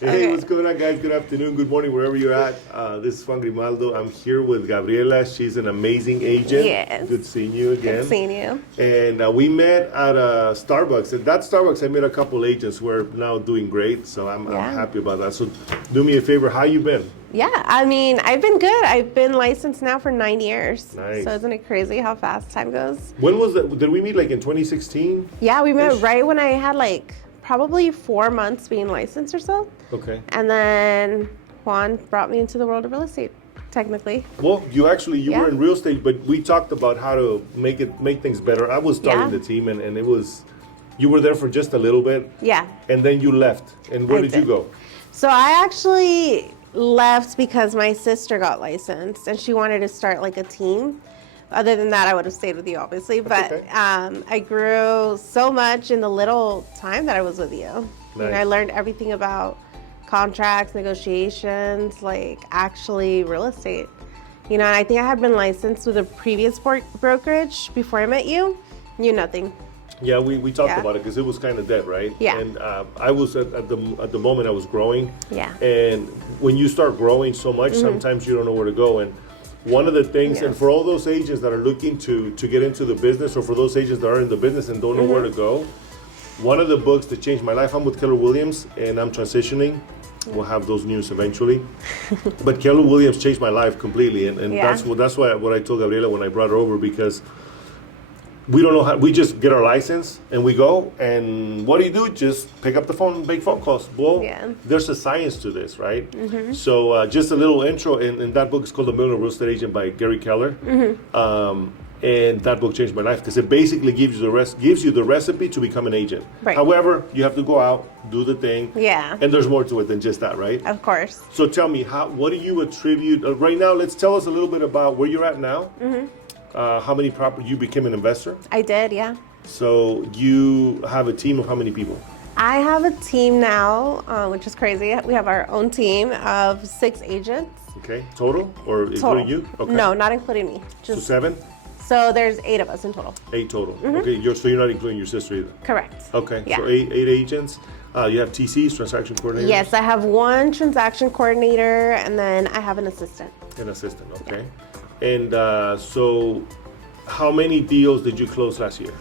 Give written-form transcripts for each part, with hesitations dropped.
Hey, what's going on, guys? Good afternoon, good morning, wherever you're at. This is Juan Grimaldo. I'm here with Gabriela. She's an amazing agent. Yes. Good seeing you again. Good seeing you. And we met at Starbucks. At that Starbucks, I met a couple agents who are now doing great, so I'm happy about that. So do me a favor, how you been? Yeah, I mean, I've been good. I've been licensed now for 9 years. Nice. So isn't it crazy how fast time goes? When was that? Did we meet like in 2016? Yeah, we met right when I had like probably 4 months being licensed or so. Okay. And then Juan brought me into the world of real estate, technically. Well, you were in real estate, but we talked about how to make things better. I was starting the team, and it was, you were there for just a little bit. Yeah. And then you left. And where did you go? So I actually left because my sister got licensed, and she wanted to start like a team. Other than that, I would have stayed with you, obviously. But okay. I grew so much in the little time that I was with you. Nice. And I learned everything about contracts, negotiations, like actually real estate. You know, and I think I had been licensed with a previous brokerage before I met you. Knew nothing. Yeah, we talked about it because it was kind of dead, right? Yeah. And I was at the moment I was growing. Yeah. And when you start growing so much, sometimes you don't know where to go. And one of the things, and for all those agents that are looking to get into the business, or for those agents that are in the business and don't know where to go, one of the books that changed my life, I'm with Keller Williams and I'm transitioning. We'll have those news eventually. But Keller Williams changed my life completely. And that's why what I told Gabriela when I brought her over, because we don't know how, we just get our license and we go, and what do? Just pick up the phone and make phone calls. Well, there's a science to this, right? So just a little intro, and that book is called The Millionaire Real Estate Agent by Gary Keller. And that book changed my life because it basically gives you the recipe to become an agent. Right. However, you have to go out, do the thing. Yeah. And there's more to it than just that, right? Of course. So tell me, what do you attribute, right now, let's tell us a little bit about where you're at now. How many property you became an investor? I did, yeah. So you have a team of how many people? I have a team now, which is crazy. We have our own team of 6 agents. Okay, total or including you? Okay. No, not including me. So 7? So there's 8 of us in total. 8 total. Okay, so you're not including your sister either. Correct. Okay, Yeah. so eight agents. You have TCs, transaction coordinators. Yes, I have 1 transaction coordinator, and then I have an assistant. An assistant, okay. And so how many deals did you close last year?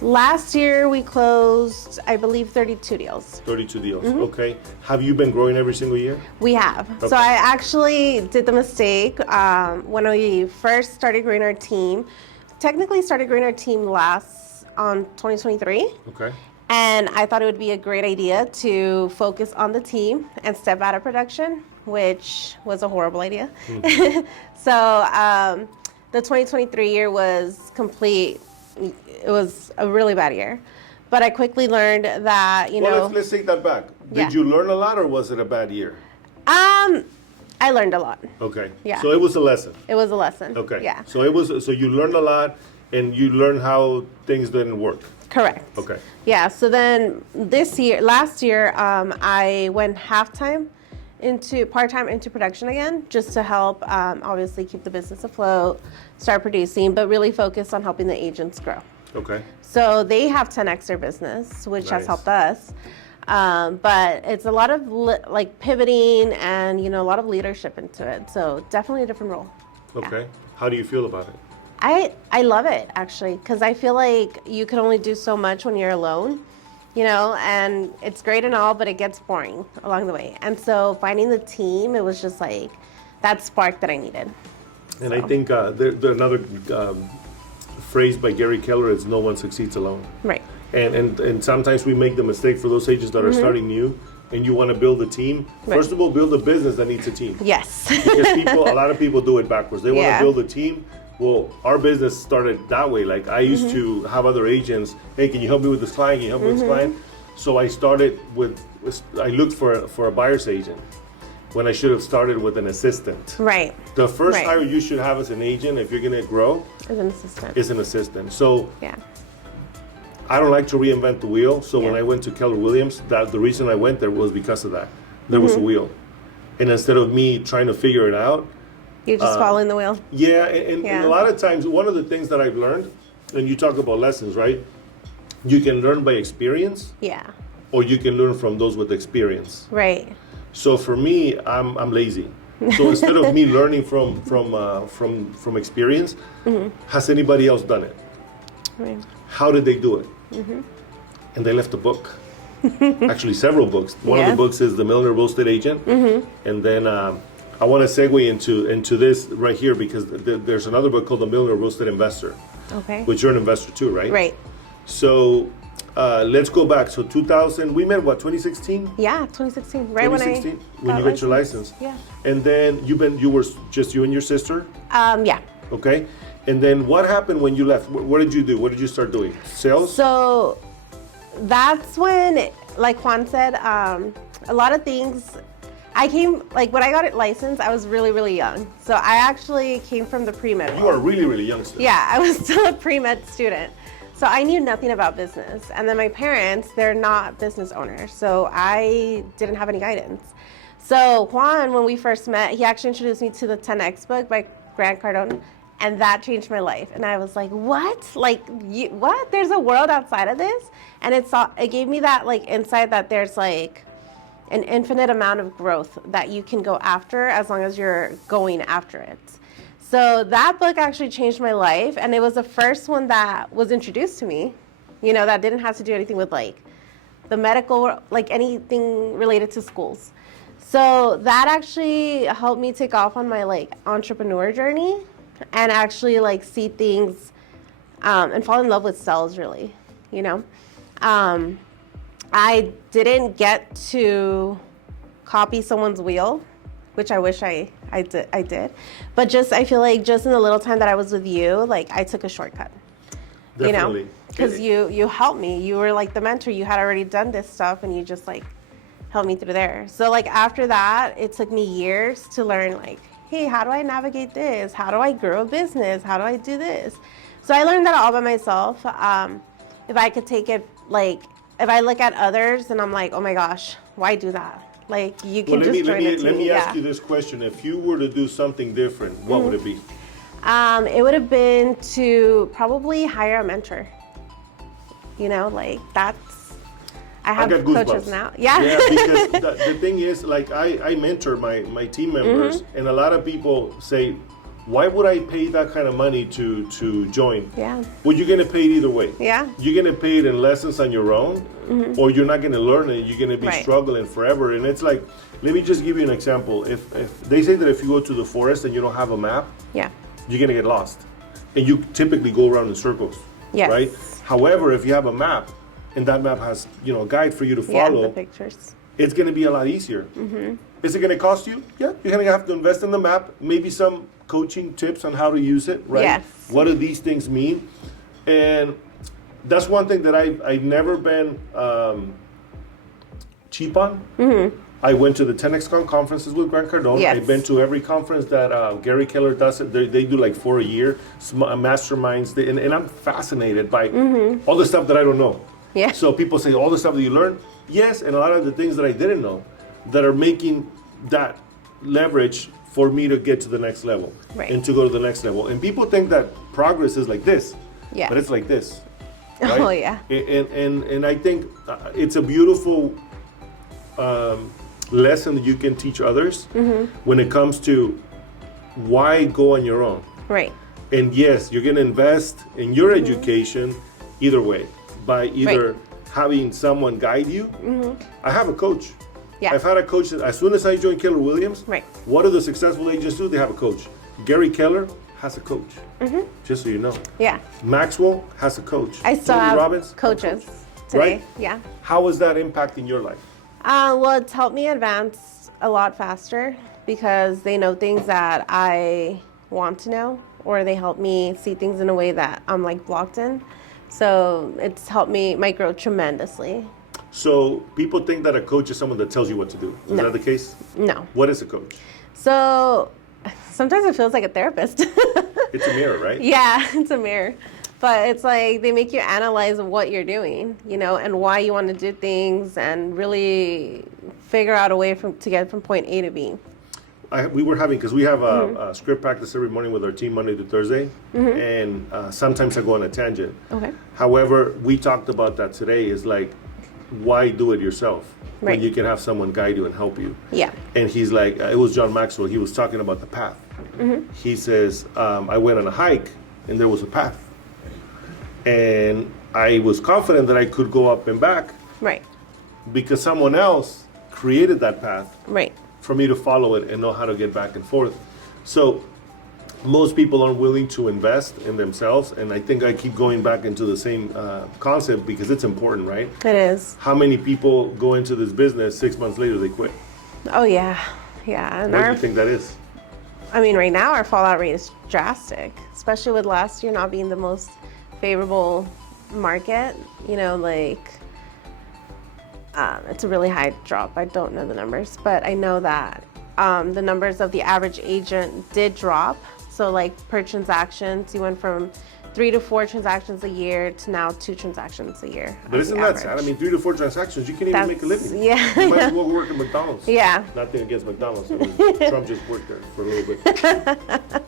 Last year we closed, I believe, 32 deals. 32 deals, okay. Have you been growing every single year? We have. Okay. So I actually did the mistake when we first started growing our team. Technically started growing our team on 2023. Okay. And I thought it would be a great idea to focus on the team and step out of production, which was a horrible idea. So the 2023 year was complete. It was a really bad year. But I quickly learned that, let's take that back. Did you learn a lot, or was it a bad year? I learned a lot. Okay. Yeah. So it was a lesson. It was a lesson. Okay. Yeah. So you learned a lot, and you learned how things didn't work. Correct. Okay. Yeah. So then last year, I went part-time into production again, just to help, obviously keep the business afloat, start producing, but really focus on helping the agents grow. Okay. So they have 10x their business, which has helped us. But it's a lot of pivoting and, a lot of leadership into it. So definitely a different role. Okay. How do you feel about it? I love it, actually, because I feel like you can only do so much when you're alone, and it's great and all, but it gets boring along the way. And so finding the team, it was just like that spark that I needed. And I think another phrase by Gary Keller is, no one succeeds alone. Right. And sometimes we make the mistake for those agents that are starting new, and you want to build a team. First of all, build a business that needs a team. Yes. Because a lot of people do it backwards. They want to build a team. Well, our business started that way. Like, I used to have other agents, hey, can you help me with this client? Can you help me with this client? So I looked for a buyer's agent when I should have started with an assistant. Right. The first hire you should have as an agent, if you're going to grow, is an assistant. So I don't like to reinvent the wheel. So when I went to Keller Williams, the reason I went there was because of that. There was a wheel. And instead of me trying to figure it out, you're just following the wheel. Yeah, and a lot of times, one of the things that I've learned, and you talk about lessons, right? You can learn by experience. Yeah. Or you can learn from those with experience. Right. So for me, I'm lazy. So instead of me learning from experience, has anybody else done it? Right. How did they do it? And they left a book. Actually, several books. One of the books is The Millionaire Real Estate Agent. And then I want to segue into this right here because there's another book called The Millionaire Real Estate Investor. Okay. Which you're an investor too, right? Right. So let's go back. So 2000, we met what, 2016? Yeah, 2016. Right 2016, when you got got your license. Yeah. And then you were just you and your sister? Yeah. Okay. And then what happened when you left? What did you do? What did you start doing? Sales? So that's when, like Juan said, a lot of things. I came, like when I got it licensed, I was really, really young. So I actually came from the pre-med. You are really, really young still. Yeah, I was still a pre-med student. So I knew nothing about business. And then my parents, they're not business owners. So I didn't have any guidance. So Juan, when we first met, he actually introduced me to the 10X book by Grant Cardone. And that changed my life. And I was like, what? Like, what? There's a world outside of this? And it gave me that like insight that there's like an infinite amount of growth that you can go after as long as you're going after it. So that book actually changed my life. And it was the first one that was introduced to me, you know, that didn't have to do anything with like the medical, like anything related to schools. So that actually helped me take off on my like entrepreneur journey and actually like see things and fall in love with sales really, you know. I didn't get to copy someone's wheel, which I wish I did. But just, I feel like just in the little time that I was with you, like I took a shortcut, Definitely. you know, because you helped me. You were like the mentor. You had already done this stuff and you just like helped me through there. So like after that, it took me years to learn like, hey, how do I navigate this? How do I grow a business? How do I do this? So I learned that all by myself. If I could take it, like, if I look at others and I'm like, oh my gosh, why do that? Like, you can just join a team. Let me ask you this question. If you were to do something different, what would it be? It would have been to probably hire a mentor. You know, like I have coaches now. Yeah. Yeah, because the thing is, like, I mentor my team members, and a lot of people say, why would I pay that kind of money to join? Yeah. Well, you're going to pay it either way. Yeah. You're going to pay it in lessons on your own, or you're not going to learn it. You're going to be struggling forever. And it's like, let me just give you an example. If they say that if you go to the forest and you don't have a map, yeah, you're going to get lost. And you typically go around in circles, right? However, if you have a map, and that map has, you know, a guide for you to follow, the pictures, it's going to be a lot easier. Is it going to cost you? Yeah, you're going to have to invest in the map, maybe some coaching tips on how to use it, right? Yes. What do these things mean? And that's one thing that I've never been cheap on. I went to the 10XCon conferences with Grant Cardone. Yes. I've been to every conference that Gary Keller does. They do like 4 a year, masterminds, and I'm fascinated by all the stuff that I don't know. Yeah. So people say all the stuff that you learn, yes, and a lot of the things that I didn't know that are making that leverage for me to get to the next level and to go to the next level. And people think that progress is like this, but it's like this. Right? Oh yeah. And I think it's a beautiful lesson that you can teach others when it comes to why go on your own. Right. And yes, you're going to invest in your education either way, by either having someone guide you. I have a coach. Yeah. I've had a coach that as soon as I joined Keller Williams, what do the successful agents do? They have a coach. Gary Keller has a coach, just so you know. Yeah. Maxwell has a coach. I still Tony have Robbins coaches today. Right? Yeah. How is that impacting your life? Well, it's helped me advance a lot faster because they know things that I want to know, or they help me see things in a way that I'm like blocked in. So it's helped me grow tremendously. So people think that a coach is someone that tells you what to do. Is that the case? No. What is a coach? So sometimes it feels like a therapist. It's a mirror, right? Yeah, it's a mirror. But it's like they make you analyze what you're doing, you know, and why you want to do things and really figure out a way to get from point A to B. We were having, because we have a script practice every morning with our team Monday to Thursday, and sometimes I go on a tangent. Okay. However, we talked about that today, is like, why do it yourself Right. when you can have someone guide you and help you? Yeah. And he's like, it was John Maxwell. He was talking about the path. He says, I went on a hike and there was a path. And I was confident that I could go up and back Right. because someone else created that path Right. for me to follow it and know how to get back and forth. So most people aren't willing to invest in themselves. And I think I keep going back into the same concept because it's important, right? It is. How many people go into this business, 6 months later they quit? Oh yeah. Yeah. And What do you think that is? I mean, right now our fallout rate is drastic, especially with last year not being the most favorable market. You know, like it's a really high drop. I don't know the numbers, but I know that the numbers of the average agent did drop. So like per transactions, you went from 3 to 4 transactions a year to now 2 transactions a year. But isn't that sad? I mean, 3 to 4 transactions, you can't even make a living. Yeah. You might as well work at McDonald's. Yeah. Nothing against McDonald's. I mean, Trump just worked there for a little bit.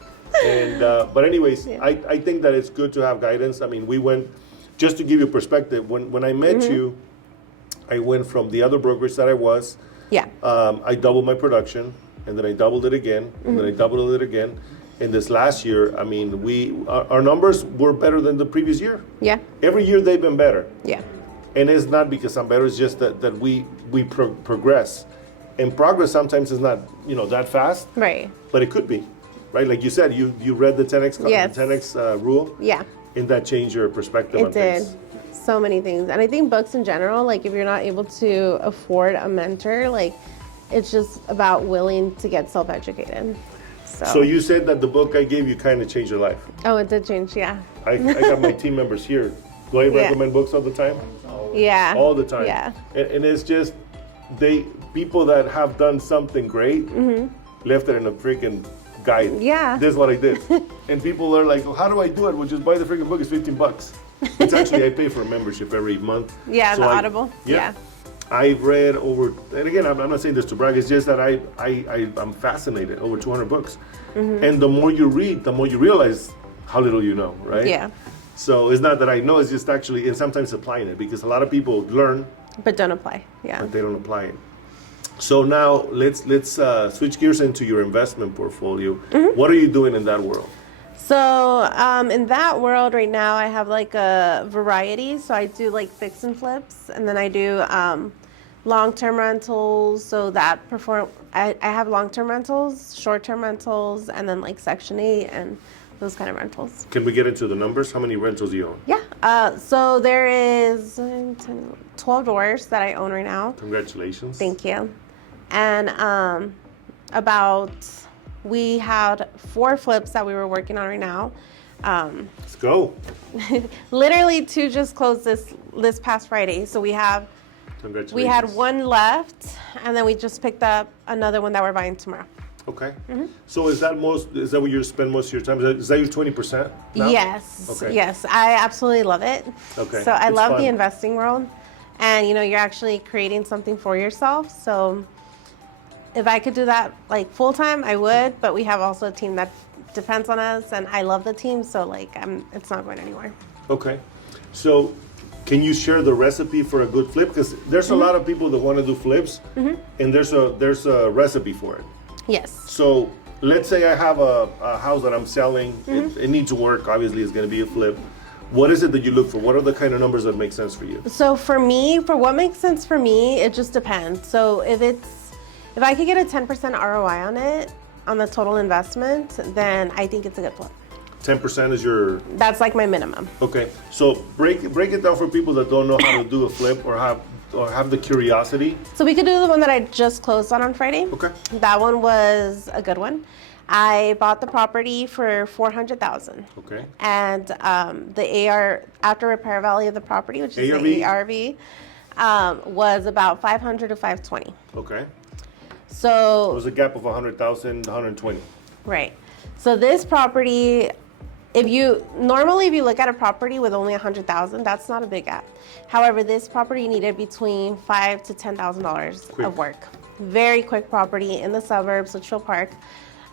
And but anyways, Yeah. I think that it's good to have guidance. I mean, we went, just to give you perspective, when I met you, I went from the other brokerage that I was. Yeah. I doubled my production, and then I doubled it again, and then I doubled it again. And this last year, I mean, our numbers were better than the previous year. Yeah. Every year they've been better. Yeah. And it's not because I'm better, it's just that we progress. And progress sometimes is not, that fast, Right. but it could be, right? Like you said, you read the 10X, Yes. 10X rule, Yeah. and that changed your perspective on It did. things. So many things. And I think books in general, like if you're not able to afford a mentor, like it's just about willing to get self-educated. So you said that the book I gave you kind of changed your life. Oh, it did change, yeah. I got my team members here. Do I recommend books all the time? Yeah. All the time. Yeah. And it's just, people that have done something great left it in a freaking guide. Yeah. This is what I did. And people are like, well, how do I do it? Well, just buy the freaking book. It's $15. It's actually, I pay for a membership every month. Yeah, the Audible. Yeah. I've read over, and again, I'm not saying this to brag, it's just that I'm fascinated, over 200 books. And the more you read, the more you realize how little you know, right? Yeah. So it's not that I know, it's just actually, and sometimes applying it, because a lot of people learn, But don't apply. Yeah. but they don't apply it. So now let's switch gears into your investment portfolio. What are you doing in that world? So in that world right now, I have like a variety. So I do like fix and flips, and then I do long-term rentals. So that I have long-term rentals, short-term rentals, and then like Section 8 and those kind of rentals. Can we get into the numbers? How many rentals do you own? Yeah. So there is 12 doors that I own right now. Congratulations. Thank you. And we had 4 flips that we were working on right now. Let's go. Literally 2 just closed this past Friday. So we had 1 left, and then we just picked up another one that we're buying tomorrow. Okay. So is that where you spend most of your time? Is that your 20% now? Yes. Okay. Yes, I absolutely love it. Okay. So I It's love fun. the investing world, and you're actually creating something for yourself. So if I could do that like full time, I would. But we have also a team that depends on us, and I love the team. So like, it's not going anywhere. Okay. So can you share the recipe for a good flip? Because there's a lot of people that want to do flips, and there's a recipe for it. Yes. So let's say I have a house that I'm selling. It needs work. Obviously, it's going to be a flip. What is it that you look for? What are the kind of numbers that make sense for you? So for what makes sense for me, it just depends. So if I could get a 10% ROI on it, on the total investment, then I think it's a good flip. 10% is your... That's like my minimum. Okay. So break it down for people that don't know how to do a flip or have the curiosity. So we could do the one that I just closed on Friday. Okay. That one was a good one. I bought the property for $400,000. Okay. And the after repair value of the property, which is the ARV, was about $500 to $520. Okay. So it was a gap of 100,000, 120. Right. So this property, if you look at a property with only 100,000, that's not a big gap. However, this property needed between $5,000 to $10,000 of work. Very quick property in the suburbs, Litchfield Park.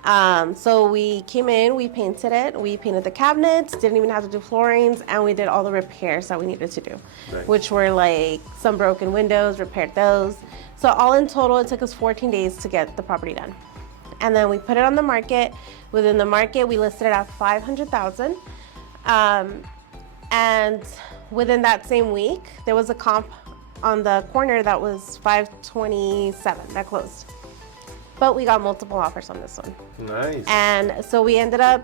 So we came in, we painted it, we painted the cabinets, didn't even have to do floorings, and we did all the repairs that we needed to do, Nice. which were like some broken windows, repaired those. So all in total, it took us 14 days to get the property done. And then we put it on the market. Within the market, we listed it at $500,000. And within that same week, there was a comp on the corner that was 527 that closed. But we got multiple offers on this one. Nice. And so we ended up,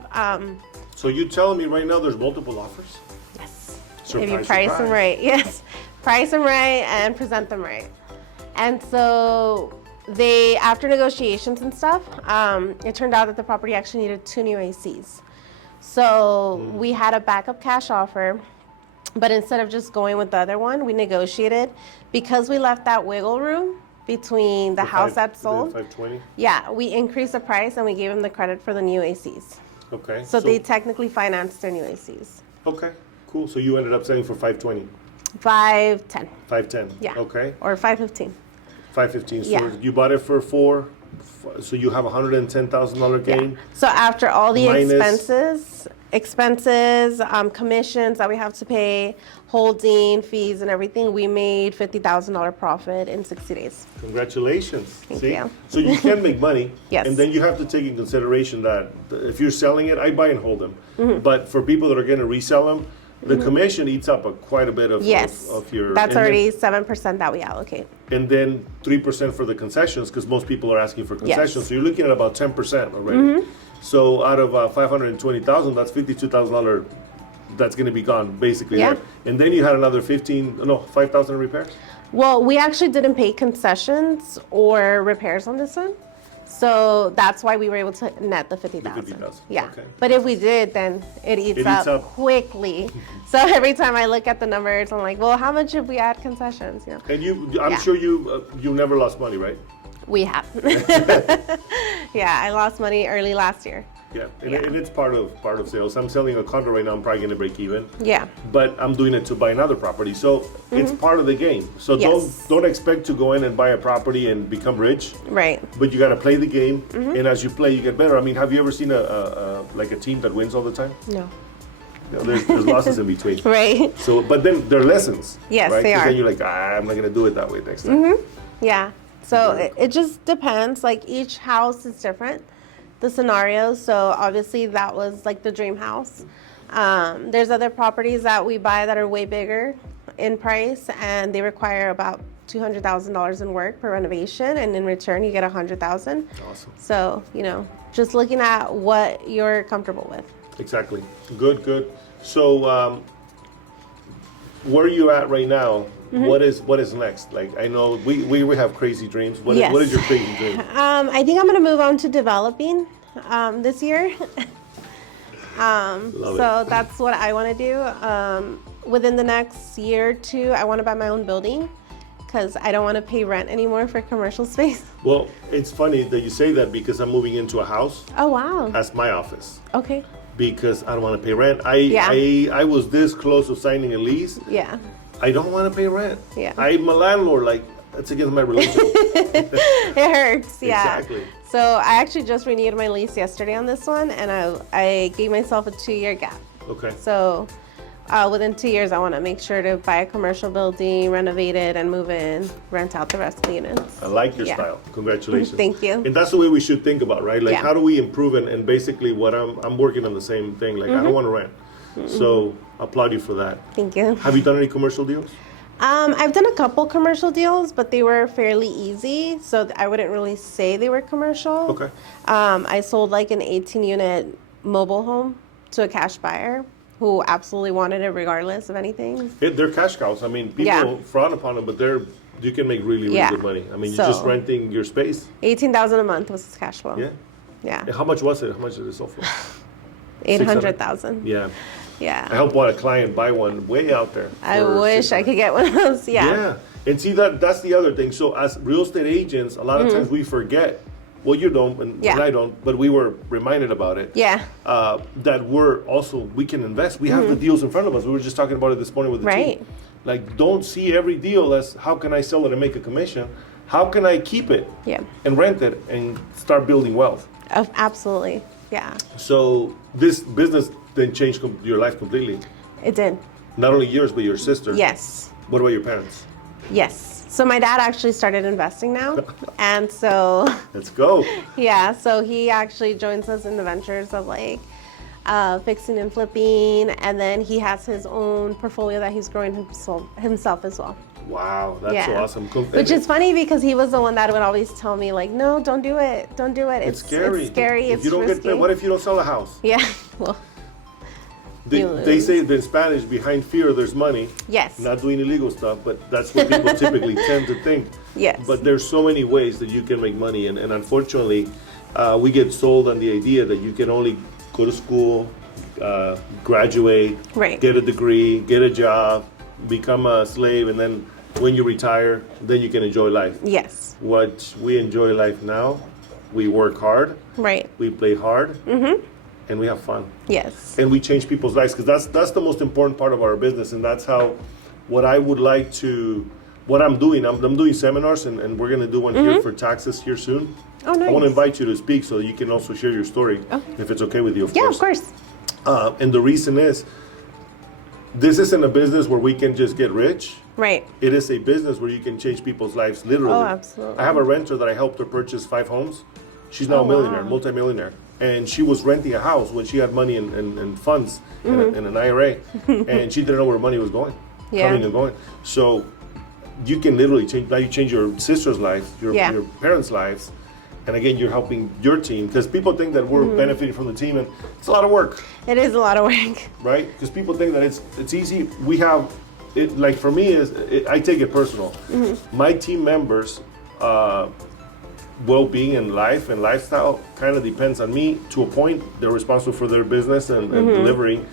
So you telling me right now there's multiple offers? yes, Surprise, if you price them surprise. right, yes, price them right and present them right. And so they, after negotiations and stuff, it turned out that the property actually needed 2 new ACs. So we had a backup cash offer, but instead of just going with the other one, we negotiated because we left that wiggle room between the house that sold. 520? Yeah, we increased the price and we gave them the credit for the new ACs. Okay. So they technically financed their new ACs. Okay, cool. So you ended up selling for 520, 510, 510. yeah. Okay. Or 515. 515. So Yeah. you bought it for 4. So you have $110,000 gain. Yeah. So after all the Minus- expenses, commissions that we have to pay, holding fees and everything, we made $50,000 profit in 60 days. Congratulations. Thank See? you. So you can make money. Yes. And then you have to take in consideration that if you're selling it, I buy and hold them. Mm-hmm. But for people that are going to resell them, the commission eats up quite a bit of, Yes. of your. That's and then- already 7% that we allocate. And then 3% for the concessions, because most people are asking for concessions. Yes. Mm-hmm. So you're looking at about 10% already. So out of $520,000, that's $52,000 that's going to be gone, basically. Yeah. There. And then you had another 5,000 in repairs? Well, we actually didn't pay concessions or repairs on this one. So that's why we were able to net the 50,000. 50,000, Yeah. okay. But if we did, then it eats, It up, eats up. quickly. So every time I look at the numbers, I'm like, well, how much if we add concessions? You know, And I'm Yeah. sure you never lost money, right? we have. Yeah, I lost money early last year. Yeah. And, Yeah. and it's part of sales. I'm selling a condo right now. I'm probably going to break even. Yeah. But I'm doing it to buy another property. So it's part of the game. So Yes. don't expect to go in and buy a property and become rich. Right. But you got to play the game, and as you play, you get better. I mean, have you ever seen like a team that wins all the time? No. You know, there's losses in between. Right. So, but then there are lessons. Yes, right? they 'Cause are. Then you're like, I'm not gonna do it that way next time. Yeah. So it just depends. Like each house is different, the scenarios. So obviously that was like the dream house. There's other properties that we buy that are way bigger in price, and they require about $200,000 in work per renovation, and in return you get $100,000. Awesome. So just looking at what you're comfortable with. Exactly. Good. So, where are you at right now? What is next? Like, I know we have crazy dreams. What Yes. is your crazy dream? I think I'm going to move on to developing this year. So that's what I want to do. Within the next year or two, I want to buy my own building because I don't want to pay rent anymore for commercial space. Well, it's funny that you say that because I'm moving into a house Oh, wow. as my office Okay. because I don't want to pay rent. Yeah. I was this close to signing a lease. Yeah. I don't want to pay rent. Yeah. I'm a landlord. Like, that's against my religion. It hurts. Yeah. Exactly. So I actually just renewed my lease yesterday on this one, and I gave myself a 2-year gap. Okay. So within 2 years, I want to make sure to buy a commercial building, renovate it, and move in, rent out the rest of the units. I like your Yeah. style. Congratulations. Thank you. And that's the way we should think about, right? Like, Yeah. how do we improve? And basically, what I'm working on the same thing. Like, I don't want to rent. So, applaud you for that. Thank you. Have you done any commercial deals? I've done a couple commercial deals, but they were fairly easy, so I wouldn't really say they were commercial. Okay. I sold like an 18-unit mobile home to a cash buyer who absolutely wanted it regardless of anything. They're cash cows. I mean, people Yeah. frown upon them, but you can make really, really Yeah. good money. I mean, you're just So- renting your space. $18,000 a month was his cash flow. Yeah. Yeah. And how much was it? How much did it sell for? 800,000. Yeah. Yeah. I helped a client buy one way out there. I for wish I 600. could get one of those. Yeah. Yeah. And see, that's the other thing. So as real estate agents, a lot of times we forget. Well, you don't, and Yeah. I don't, but we were reminded about it. Yeah. That we can invest. We have the deals in front of us. We were just talking about it this morning with the Right. team. Like, don't see every deal as how can I sell it and make a commission. how can I keep it and rent it and start building wealth? Oh, absolutely. Yeah. So this business then changed your life completely. It did. Not only yours, but your sister. Yes. What about your parents? Yes. So my dad actually started investing now. And so. Let's go. Yeah. So he actually joins us in the ventures of like fixing and flipping. And then he has his own portfolio that he's growing himself as well. Wow, that's so awesome. Which is funny because he was the one that would always tell me like, no, don't do it. Don't do it. It's scary. It's scary. If you don't risky. what if you don't sell a house? Yeah. Well, they say in Spanish, behind fear there's money. Yes. Not doing illegal stuff, but that's what people typically tend to think. Yes. But there's so many ways that you can make money, and unfortunately, we get sold on the idea that you can only go to school, graduate, get a degree, get a job, become a slave, and then when you retire, then you can enjoy life. Yes. What we enjoy life now, we work hard. Right. We play hard. And we have fun. Yes. And we change people's lives, because that's the most important part of our business, and that's how what I would like to what I'm doing. I'm doing seminars, and we're going to do one here for taxes here soon. Oh, nice. I want to invite you to speak so you can also share your story, if it's okay with you, of course. Yeah, of course. And the reason is, this isn't a business where we can just get rich. Right. It is a business where you can change people's lives, literally. Oh, absolutely. I have a renter that I helped her purchase 5 homes. She's now a millionaire, multimillionaire. And she was renting a house when she had money in funds, in an IRA. And she didn't know where her money was going, coming and going. So you can literally change, now you change your sister's life, your parents' lives. And again, you're helping your team, because people think that we're benefiting from the team, and it's a lot of work. It is a lot of work. Right? Because people think that it's easy. We have, it like for me, I take it personal. My team members' well-being in life and lifestyle kind of depends on me to a point. They're responsible for their business and delivering.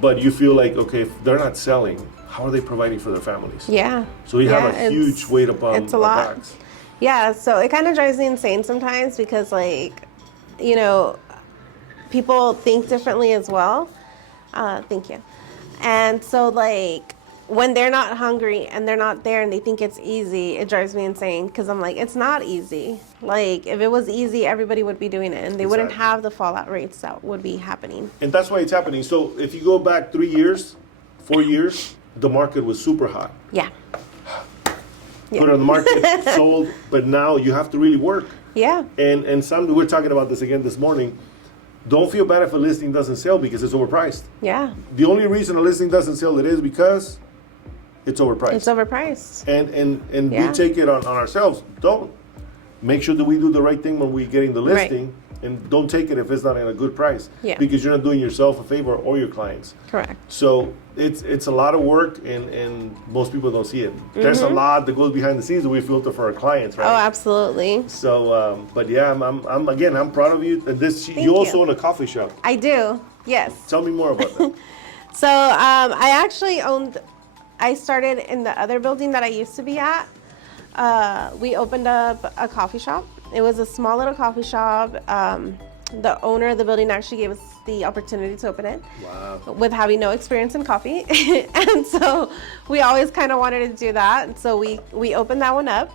But you feel like, okay, if they're not selling, how are they providing for their families? Yeah. So we have a huge weight upon it's a lot. backs. Yeah, so it kind of drives me insane sometimes because, like, you know, people think differently as well. Thank you. And so, like, when they're not hungry and they're not there and they think it's easy, it drives me insane because I'm like, it's not easy. Like, if it was easy, everybody would be doing it, and they wouldn't have the fallout rates that would be happening. And that's why it's happening. So if you go back 3 years, 4 years, the market was super hot. Yeah. Put it on the market, sold, but now you have to really work. Yeah. And we're talking about this again this morning. Don't feel bad if a listing doesn't sell because it's overpriced. Yeah. The only reason a listing doesn't sell, it is because it's overpriced. It's overpriced. And we take it on ourselves. Don't. Make sure that we do the right thing when we're getting the listing, and don't take it if it's not at a good price. Yeah. Because you're not doing yourself a favor or your clients. Correct. So it's a lot of work, and most people don't see it. There's a lot that goes behind the scenes that we filter for our clients, right? Oh, absolutely. So, but yeah, I'm proud of you. And you also own a coffee shop. I do. Yes. Tell me more about that. So I started in the other building that I used to be at. We opened up a coffee shop. It was a small little coffee shop. The owner of the building actually gave us the opportunity to open it. Wow. With having no experience in coffee. And so we always kind of wanted to do that. And so we opened that one up.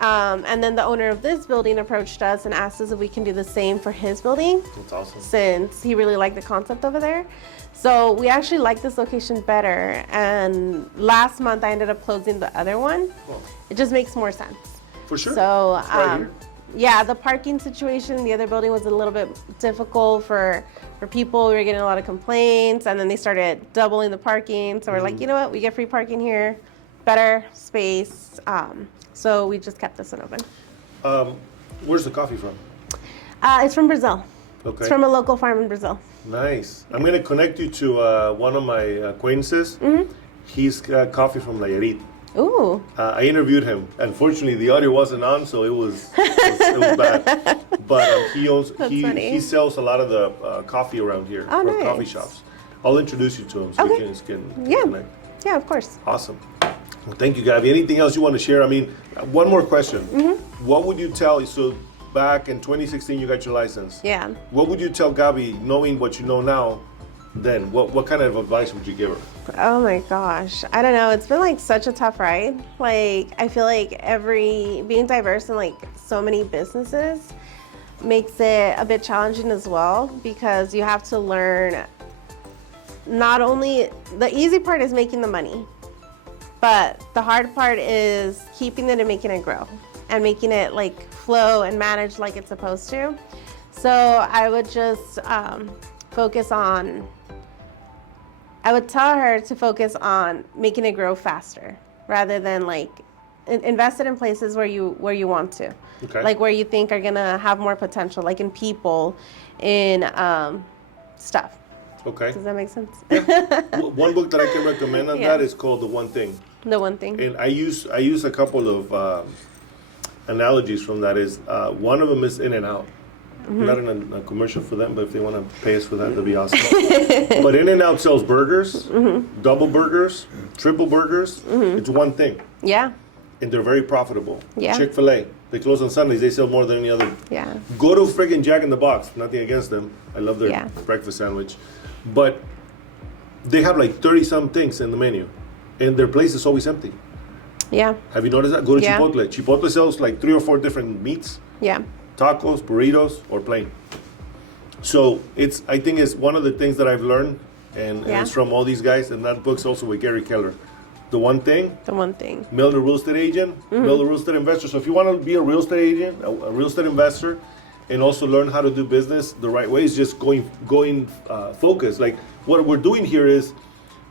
And then the owner of this building approached us and asked us if we can do the same for his building. That's awesome. Since he really liked the concept over there. So we actually like this location better. And last month I ended up closing the other one. Cool. It just makes more sense. For sure. So, right yeah, the parking situation in the other building was a little bit difficult for people. We were getting a lot of complaints, and then they started doubling the parking. So we're like, you know what? We get free parking here, better space. So we just kept this one open. Where's the coffee from? It's from Brazil. Okay. It's from a local farm in Brazil. Nice. I'm going to connect you to one of my acquaintances. He's got coffee from Nayarit. Ooh. I interviewed him. Unfortunately, the audio wasn't on, so it was bad. But he sells a lot of the coffee around here from nice. coffee shops. I'll introduce you to him so you guys can connect. Yeah, of course. Awesome. Well, thank you, Gabby. Anything else you want to share? I mean, one more question. What would you tell? So back in 2016, you got your license. Yeah. What would you tell Gabby, knowing what you know now, then, what kind of advice would you give her? Oh my gosh. I don't know. It's been like such a tough ride. Like, I feel like being diverse in like so many businesses makes it a bit challenging as well, because you have to learn, not only the easy part is making the money, but the hard part is keeping it and making it grow and making it like flow and manage like it's supposed to. So I would just I would tell her to focus on making it grow faster rather than like invest it in places where you want to. Okay. Like where you think are gonna have more potential, like in people, in stuff. Okay. Does that make sense? Yeah. One book that I can recommend on that is called The One Thing. The One Thing. And I use a couple of analogies from that. Is one of them is In-N-Out. Not in a commercial for them, but if they want to pay us for that, that'd be awesome. But In-N-Out sells burgers, double burgers, triple burgers. It's one thing. Yeah. And they're very profitable. Yeah. Chick-fil-A, they close on Sundays. They sell more than any other. Yeah. Go to friggin' Jack in the Box. Nothing against them. I love their breakfast sandwich. But they have like 30-some things in the menu. And their place is always empty. Yeah. Have you noticed that? Go to Yeah. Chipotle. Chipotle sells like 3 or 4 different meats. Yeah. Tacos, burritos, or plain. So I think it's one of the things that I've learned, and it's from all these guys, and that book's also with Gary Keller. The One Thing. The One Thing. Build a real estate agent, build a real estate investor. So if you want to be a real estate agent, a real estate investor, and also learn how to do business the right way, is just going focus. Like what we're doing here is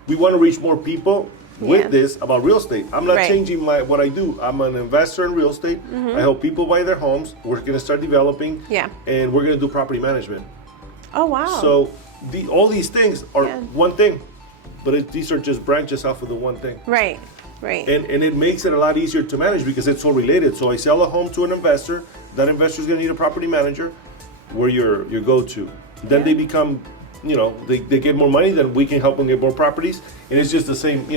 we want to reach more people with this about real estate. I'm not changing what I do. I'm an investor in real estate. I help people buy their homes. We're going to start developing. Yeah. And we're going to do property management. Oh, wow. So all these things are one thing, but these are just branches off of the one thing. Right. Right. And it makes it a lot easier to manage because it's so related. So I sell a home to an investor. That investor is going to need a property manager. We're your go-to. Then they become, they get more money. Then we can help them get more properties. And it's just the same,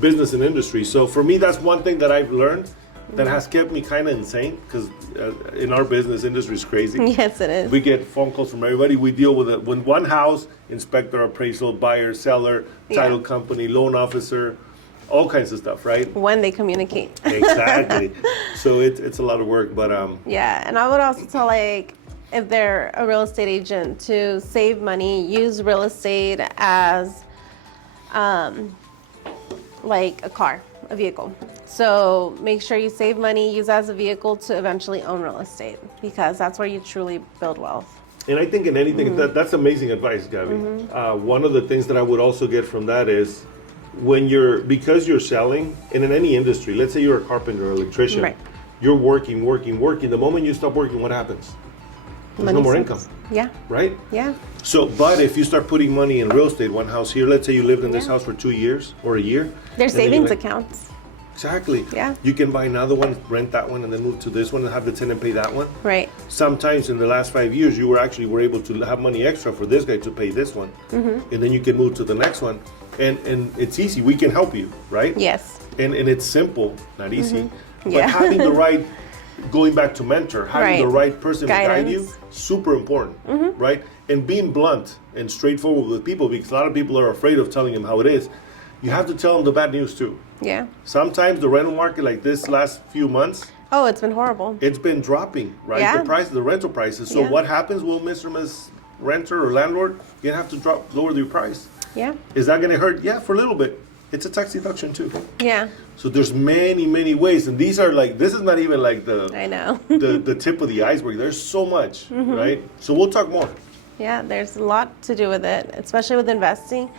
business and industry. So for me, that's one thing that I've learned that has kept me kind of insane, because in our business, industry is crazy. Yes, it is. We get phone calls from everybody. We deal with it when one house, inspector, appraisal, buyer, seller, title company, loan officer, all kinds of stuff, right? When they communicate. Exactly. So it's a lot of work, but yeah, and I would also tell, like, if they're a real estate agent, to save money, use real estate as like a vehicle. So make sure you save money, use as a vehicle to eventually own real estate, because that's where you truly build wealth. And I think in anything, that's amazing advice, Gabby. One of the things that I would also get from that is because you're selling, and in any industry, let's say you're a carpenter or electrician, you're working. The moment you stop working, what happens? There's no more income. Yeah. Right? Yeah. So, but if you start putting money in real estate, one house here, let's say you lived in this house for 2 years or a year. There's savings accounts. Exactly. Yeah. You can buy another one, rent that one, and then move to this one and have the tenant pay that one. Right. Sometimes in the last 5 years, you were able to have money extra for this guy to pay this one. And then you can move to the next one. And it's easy. We can help you, right? Yes. And it's simple, not easy. But having the right, going back to mentor, having the right person to guide you, super important, right? And being blunt and straightforward with people, because a lot of people are afraid of telling them how it is. You have to tell them the bad news too. Yeah. Sometimes the rental market, like this last few months, oh, it's been horrible. It's been dropping, right? Yeah. The rental prices. So what happens? Will Mr. and Ms. Renter or landlord, you have to lower your price? Yeah. Is that going to hurt? Yeah, for a little bit. It's a tax deduction too. Yeah. So there's many ways, and these are like, this is not even like I know. the tip of the iceberg. There's so much, right? So we'll talk more. Yeah, there's a lot to do with it, especially with investing.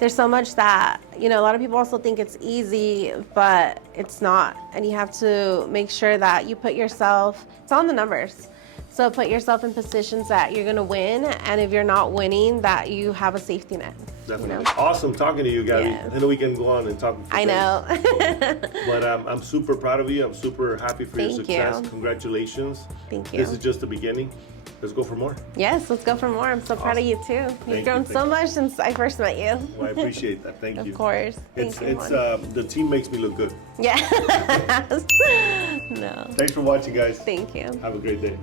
There's so much that, a lot of people also think it's easy, but it's not. And you have to make sure that you put yourself, it's on the numbers. So put yourself in positions that you're going to win. And if you're not winning, that you have a safety net. Definitely. Awesome talking to you, Gabby. Yes. I know we can go on and talk. I know. But I'm super proud of you. I'm super happy for your success. Thank you. Congratulations. Thank you. This is just the beginning. Let's go for more. Yes, let's go for more. I'm so proud of you too. You've grown so much since I first met you. Well, I appreciate that. Thank you. Of course. Thank you. The team makes me look good. Yeah. No. Thanks for watching, guys. Thank you. Have a great day.